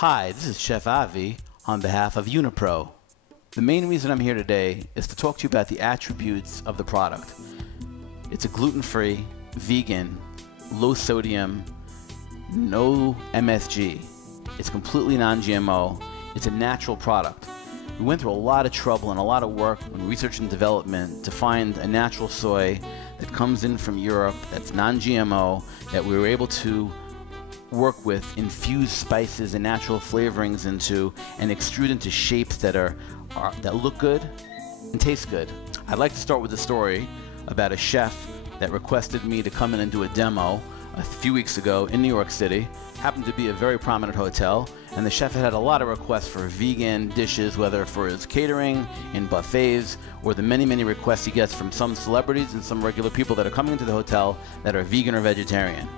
Hi, this is Chef Avi on behalf of Unipro. The main reason I'm here today is to talk to you about the attributes of the product. It's a gluten-free, vegan, low sodium, no MSG. It's completely non-GMO. It's a natural product. We went through a lot of trouble and a lot of work in research and development to find a natural soy that comes in from Europe that's non-GMO, that we were able to work with, infuse spices and natural flavorings into, and extrude into shapes that that look good and taste good. I'd like to start with a story about a chef that requested me to come in and do a demo a few weeks ago in New York City. Happened to be a very prominent hotel, and the chef had a lot of requests for vegan dishes, whether for his catering, in buffets, or the many requests he gets from some celebrities and some regular people that are coming into the hotel that are vegan or vegetarian.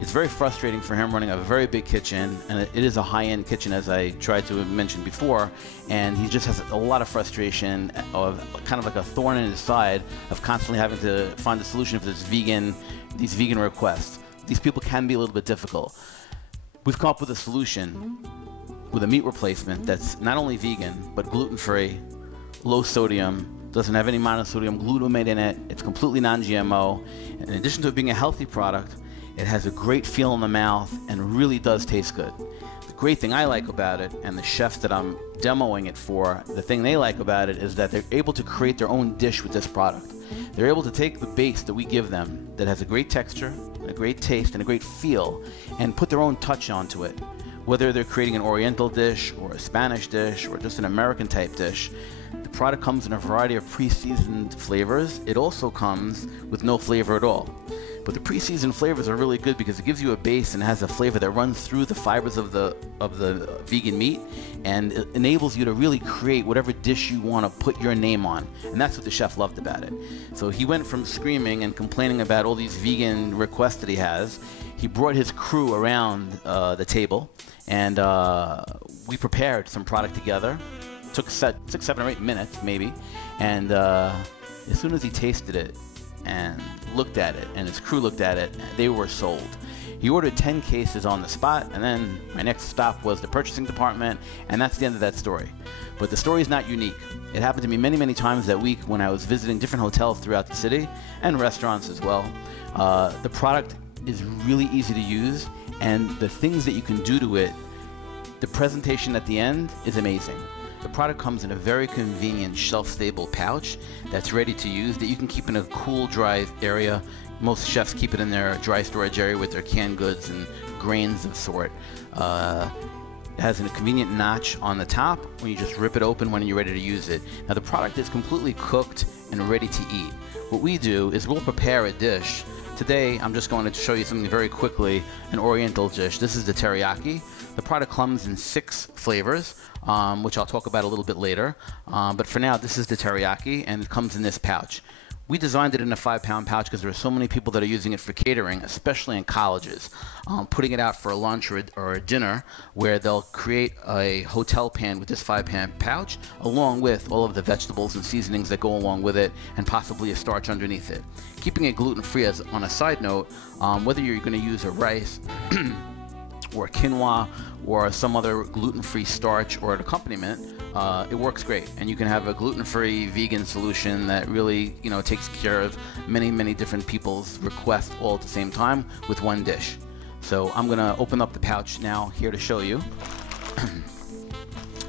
It's very frustrating for him running a very big kitchen, and it is a high-end kitchen, as I tried to mention before, and he just has a lot of frustration, of kind of like a thorn in his side, of constantly having to find a solution for these vegan requests. These people can be a little bit difficult. We've come up with a solution with a meat replacement that's not only vegan, but gluten-free, low sodium, doesn't have any monosodium glutamate in it, it's completely non-GMO. In addition to it being a healthy product, it has a great feel in the mouth and really does taste good. The great thing I like about it, and the chefs that I'm demoing it for, the thing they like about it is that they're able to create their own dish with this product. They're able to take the base that we give them that has a great texture, and a great taste, and a great feel, and put their own touch onto it. Whether they're creating an Oriental dish, or a Spanish dish, or just an American type dish, the product comes in a variety of pre-seasoned flavors. It also comes with no flavor at all. But the pre-seasoned flavors are really good because it gives you a base and has a flavor that runs through the fibers of the vegan meat, and it enables you to really create whatever dish you want to put your name on. And that's what the chef loved about it. So he went from screaming and complaining about all these vegan requests that he has. He brought his crew around the table, and we prepared some product together. It took 6, 7, or 8 minutes maybe, and as soon as he tasted it and looked at it, and his crew looked at it, they were sold. He ordered 10 cases on the spot, and then my next stop was the purchasing department, and that's the end of that story. But the story is not unique. It happened to me many times that week when I was visiting different hotels throughout the city, and restaurants as well. The product is really easy to use, and the things that you can do to it, the presentation at the end is amazing. The product comes in a very convenient shelf-stable pouch that's ready to use, that you can keep in a cool, dry area. Most chefs keep it in their dry storage area with their canned goods and grains of sort. It has a convenient notch on the top when you just rip it open when you're ready to use it. Now the product is completely cooked and ready to eat. What we do is we'll prepare a dish. Today I'm just going to show you something very quickly, an Oriental dish. This is the teriyaki. The product comes in 6 flavors, which I'll talk about a little bit later. But for now, this is the teriyaki, and it comes in this pouch. We designed it in a 5-pound pouch because there are so many people that are using it for catering, especially in colleges, putting it out for a lunch or a dinner, where they'll create a hotel pan with this 5-pound pouch, along with all of the vegetables and seasonings that go along with it, and possibly a starch underneath it. Keeping it gluten-free, as on a side note, whether you're going to use a rice or quinoa or some other gluten-free starch or an accompaniment, it works great, and you can have a gluten-free vegan solution that really, takes care of many different people's requests all at the same time with one dish. So I'm gonna open up the pouch now here to show you.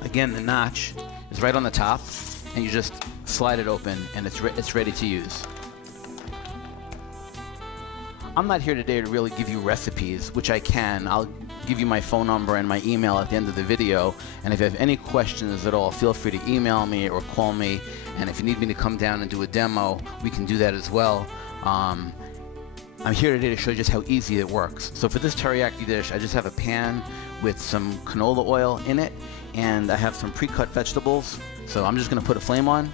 Again, the notch is right on the top, and you just slide it open, and it's ready to use. I'm not here today to really give you recipes, which I can. I'll give you my phone number and my email at the end of the video, and if you have any questions at all, feel free to email me or call me, and if you need me to come down and do a demo, we can do that as well. I'm here today to show you just how easy it works. So for this teriyaki dish, I just have a pan with some canola oil in it, and I have some pre-cut vegetables, so I'm just going to put a flame on.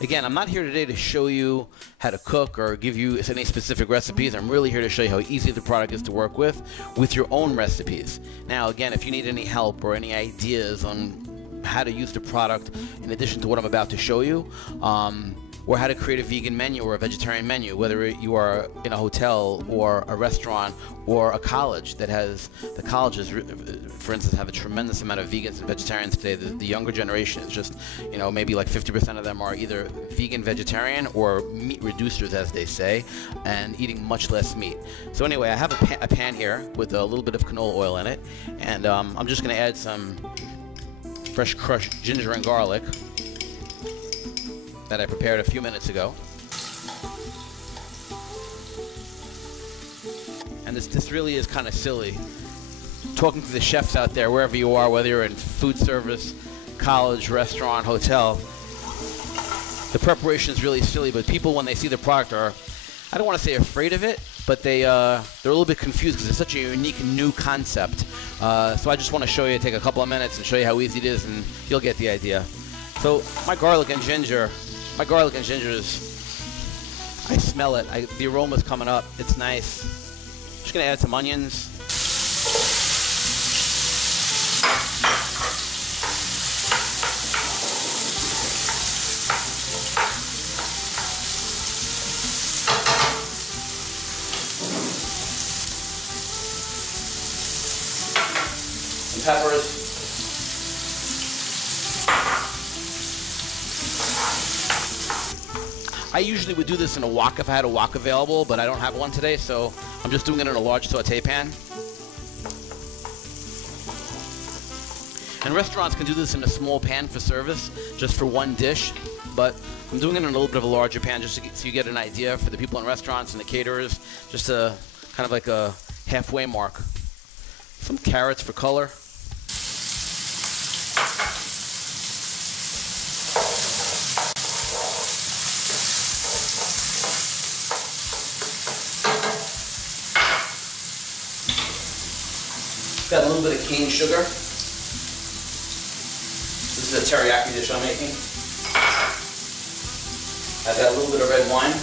Again, I'm not here today to show you how to cook or give you any specific recipes. I'm really here to show you how easy the product is to work with your own recipes. Now, again, if you need any help or any ideas on how to use the product in addition to what I'm about to show you, or how to create a vegan menu or a vegetarian menu, whether you are in a hotel or a restaurant or a college that has, the colleges, for instance, have a tremendous amount of vegans and vegetarians today. The younger generation is just, you know, maybe like 50% of them are either vegan, vegetarian, or meat reducers, as they say, and eating much less meat. So anyway, I have a pan here with a little bit of canola oil in it, and I'm just going to add some fresh crushed ginger and garlic that I prepared a few minutes ago. And this really is kind of silly. Talking to the chefs out there, wherever you are, whether you're in food service, college, restaurant, hotel, the preparation is really silly, but people, when they see the product, are, I don't want to say afraid of it, but they're a little bit confused because it's such a unique new concept. So I just want to show you, take a couple of minutes and show you how easy it is, and you'll get the idea. So my garlic and ginger is, I smell it. The aroma's coming up. It's nice. Just gonna add some onions. Some peppers. I usually would do this in a wok if I had a wok available, but I don't have one today, so I'm just doing it in a large saute pan. And restaurants can do this in a small pan for service, just for one dish, but I'm doing it in a little bit of a larger pan just so you get an idea for the people in restaurants and the caterers, just a kind of like a halfway mark. Some carrots for color. Got a little bit of cane sugar. This is a teriyaki dish I'm making. I've got a little bit of red wine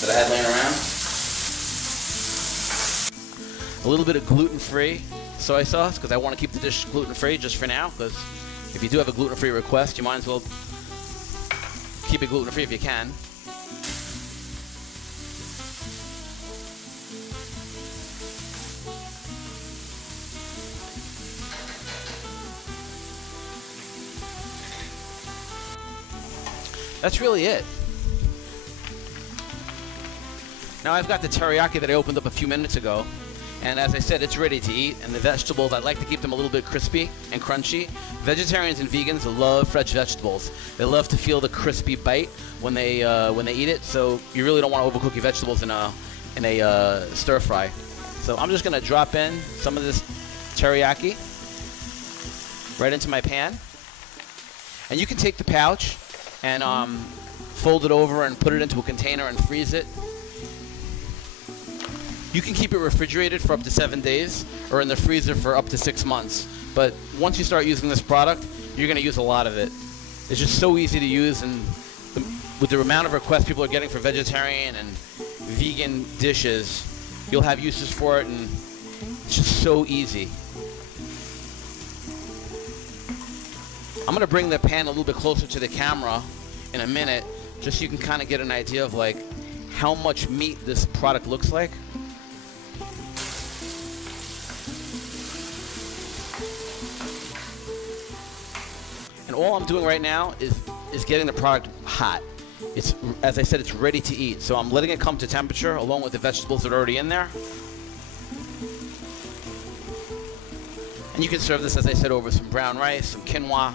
that I had laying around. A little bit of gluten-free soy sauce, because I want to keep the dish gluten-free just for now, because if you do have a gluten-free request, you might as well keep it gluten-free if you can. That's really it. Now I've got the teriyaki that I opened up a few minutes ago, and as I said, it's ready to eat. And the vegetables, I like to keep them a little bit crispy and crunchy. Vegetarians and vegans love fresh vegetables. They love to feel the crispy bite when they eat it. So you really don't want to overcook your vegetables in a stir fry. So I'm just going to drop in some of this teriyaki right into my pan, and you can take the pouch and fold it over and put it into a container and freeze it. You can keep it refrigerated for up to 7 days or in the freezer for up to 6 months. But once you start using this product, you're going to use a lot of it. It's just so easy to use, and with the amount of requests people are getting for vegetarian and vegan dishes, you'll have uses for it, and it's just so easy. I'm going to bring the pan a little bit closer to the camera in a minute, just so you can kind of get an idea of like how much meat this product looks like. And all I'm doing right now is getting the product hot. It's, as I said, it's ready to eat. So I'm letting it come to temperature along with the vegetables that are already in there. And you can serve this, as I said, over some brown rice, some quinoa.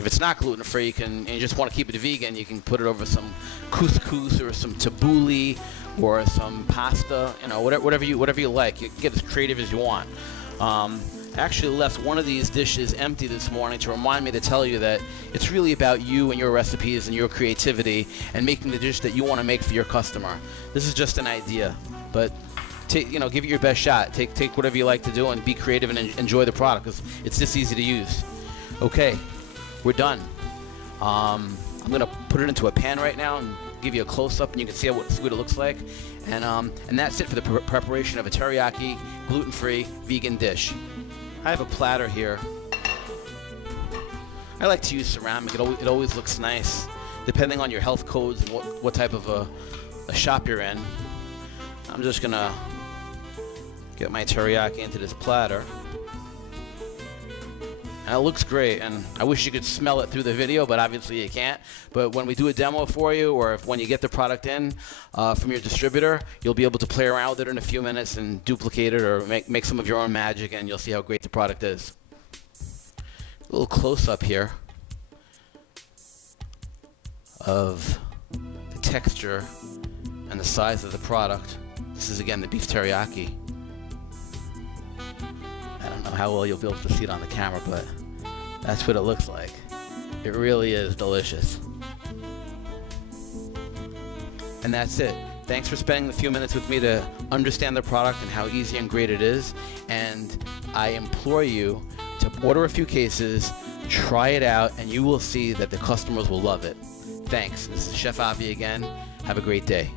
If it's not gluten-free, and you just want to keep it vegan, you can put it over some couscous or some tabbouleh or some pasta, you know, whatever you like. You can get as creative as you want. I actually left one of these dishes empty this morning to remind me to tell you that it's really about you and your recipes and your creativity and making the dish that you want to make for your customer. This is just an idea, but give it your best shot. Take whatever you like to do and be creative and enjoy the product, because it's this easy to use. Okay. We're done. I'm gonna put it into a pan right now and give you a close-up, and you can see what it looks like. And that's it for the preparation of a teriyaki, gluten-free, vegan dish. I have a platter here. I I like to use ceramic. It always looks nice, depending on your health codes and what type of a shop you're in. I'm just gonna get my teriyaki into this platter. And it looks great, and I wish you could smell it through the video, but obviously you can't. But when we do a demo for you, or when you get the product in from your distributor, you'll be able to play around with it in a few minutes and duplicate it or make some of your own magic, and you'll see how great the product is. A little close-up here of the texture and the size of the product. This is, again, the beef teriyaki. I don't know how well you'll be able to see it on the camera, but that's what it looks like. It really is delicious. And that's it. Thanks for spending the few minutes with me to understand the product and how easy and great it is. And I implore you to order a few cases, try it out, and you will see that the customers will love it. Thanks. This is Chef Avi again. Have a great day.